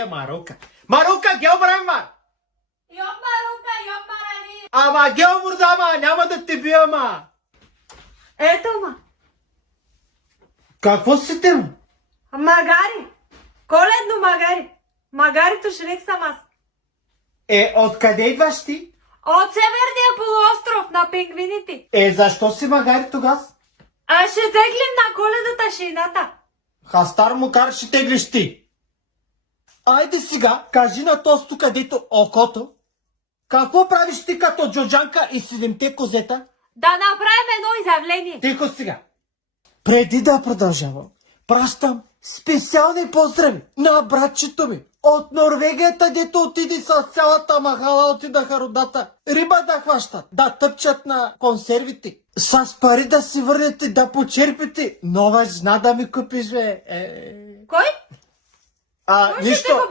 Марука. Марука, гел бре, ма! Yok Maruka, yok Marani. Ама гел мурда, ма! Няма да те бия, ма! Ето ма. Какво си те, ма? Магари. Коледно магари. Магарито шрек съм аз. Откъде идваш ти? От Северния полуостров на пингвините. Защо си магари тогас? А ще теглим на Коледата шината. Хастар му кар ще теглиш ти. Айде сега, кажи на тосто където окото. Какво правиш ти като Джоджанка и 7-те козета? Да направим едно изявление. Тихо сега. Преди да продължавам, пращам специални поздрави на братчето ми от Норвегията, дето отиди с цялата махала, отидаха родата. Риба да хващат, да тъпчат на консервите. С пари да си върнете, да почерпите. Нова жена да ми купиш, бе. Кой? Нищо.